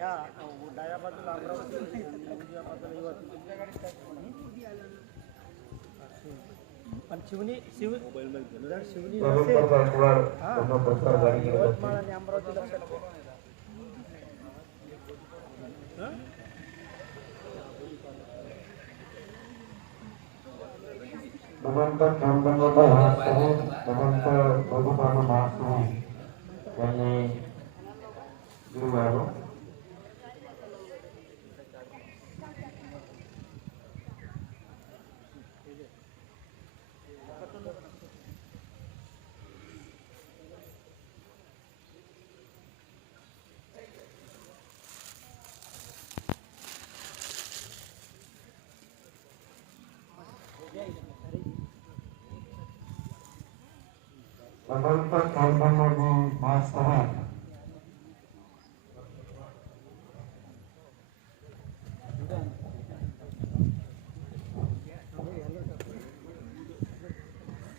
या डाव्या बाजूला अमरावती उजव्या बाजूला यवतमाळ. पण शिवनी शिव जर शिवनी प्रमुख नसेल गायकवाड हा, यांना पुरस्कार जारी केला जातो यवतमाळ आणि अमरावती लक्षात ठेवा. भगवंत खेळगंगा महास्तव भगवंत रघुपाल महास्तव यांनी गिरवावं भगवंत खेळगंगा महास्तव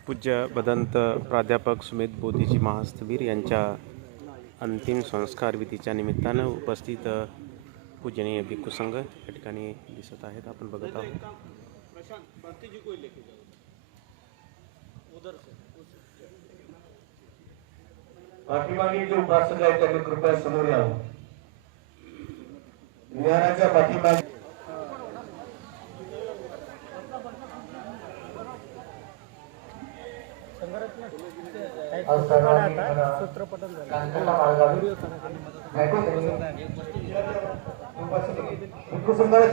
पूज्य बदंत प्राध्यापक सुमित बोधीजी महास्तवीर यांच्या अंतिम संस्कार विधीच्या निमित्तानं उपस्थित पूजनीय भिक्खू संघ या ठिकाणी दिसत आहेत. आपण बघत आहोत. पाठीमागे जे उपासक आहेत त्यांनी कृपया समोर यावं ज्ञानाच्या पाठीमागे.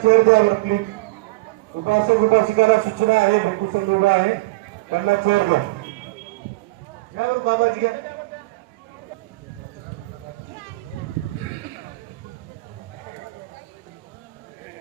चेअर प्लीज उपासक उपासिकाला सूचना आहे भिक्खू संघ उभा आहे. त्यांना चेअर द्या. बाबाजी घ्या.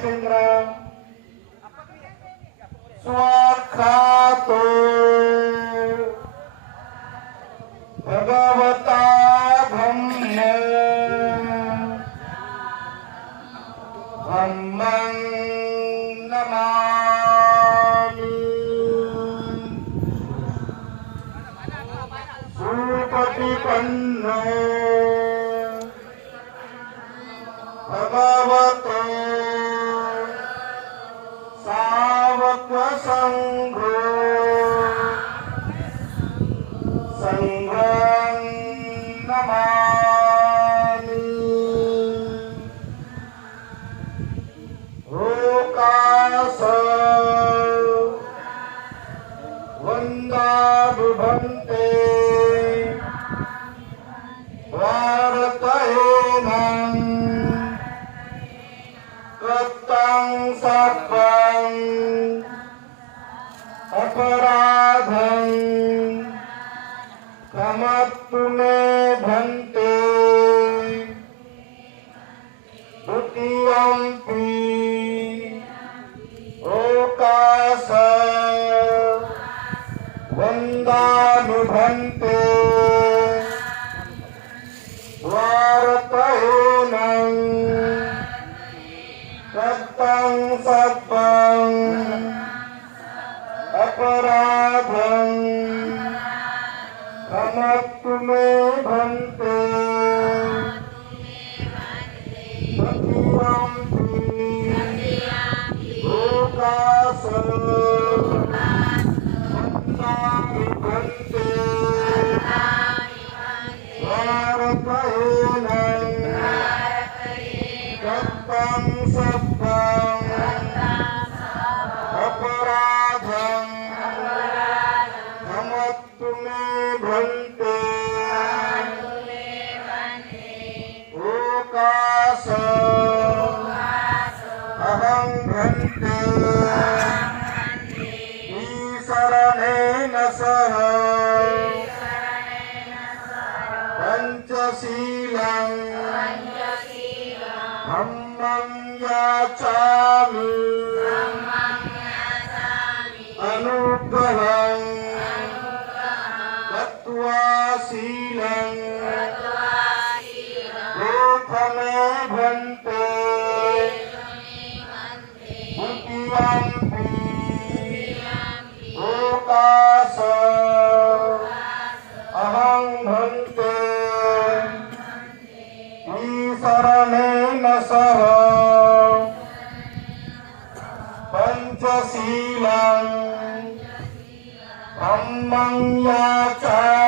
एकोदशेन्द्र स्वाखातो भगवता धम्म ब्रह्मं नमामि. सुपतिपन्नो भगवतो क्षमत्तु भन्ते। द्वितीयम्पि ओकास वन्दानुभन्ते। Bora pra Ele. Amang lakar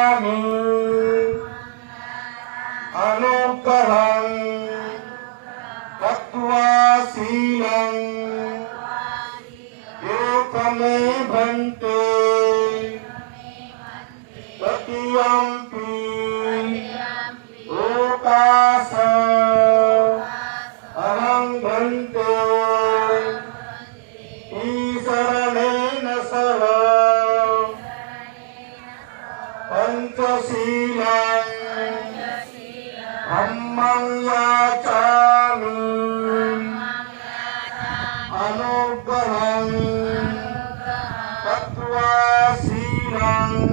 Thank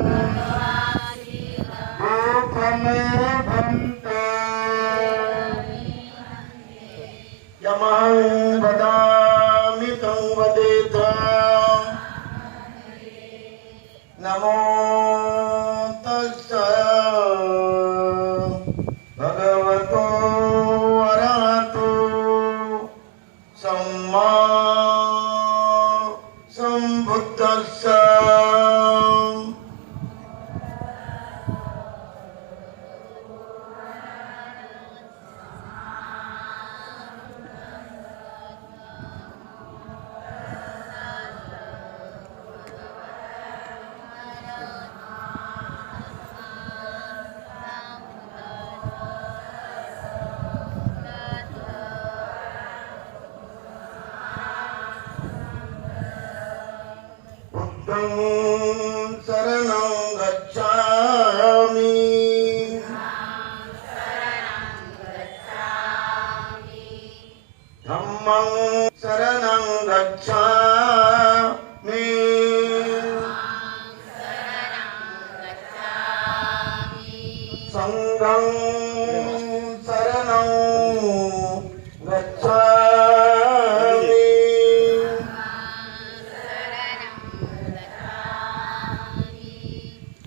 you. धम्मं शरणं गच्छामि। सङ्गं शरणं गच्छामि।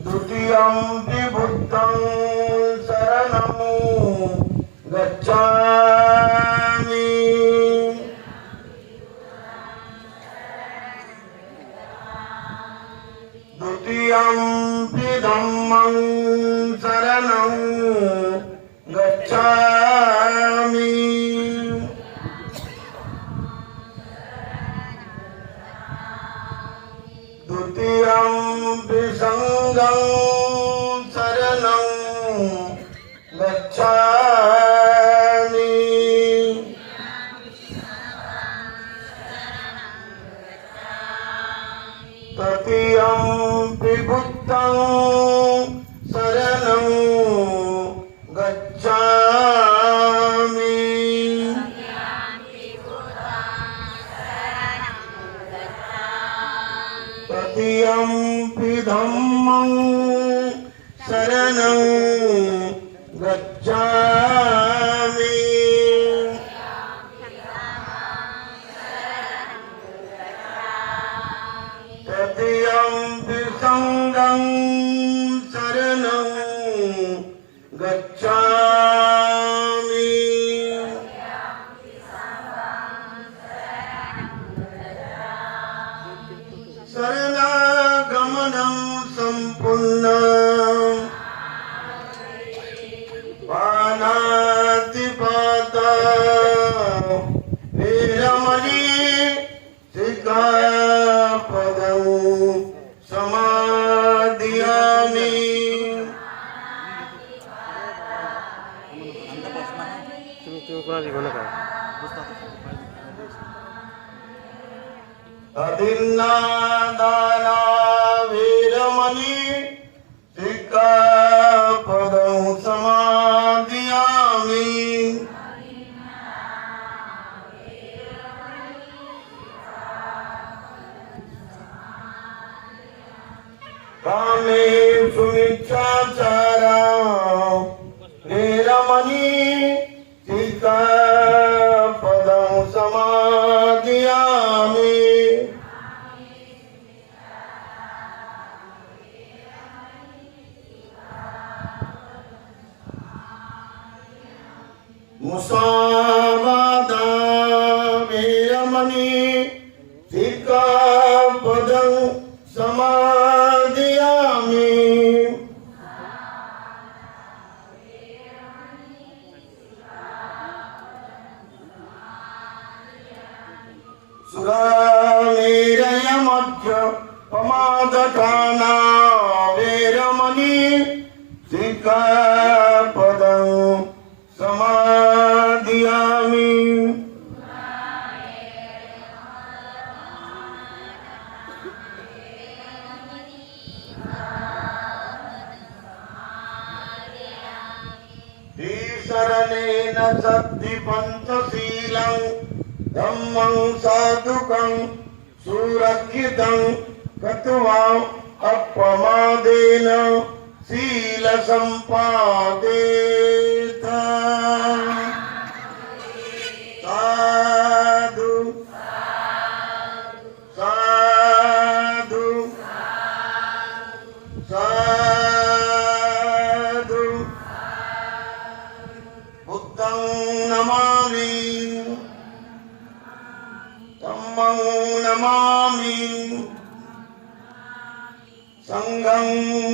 द्वितीयं विभुत्तं शरणं गच्छामि। Bhaktiram Vishangam सङ्गं शरणं गच्छामि। शरणागमनं सम्पूर्णम् पाना Adinada शक्ति पञ्चशीलं धम्मं साधुकं सुरक्षितं कृत्वा अपमादेन शीलसम्पादेत। साधु। साधु। साधु। बुद्धं um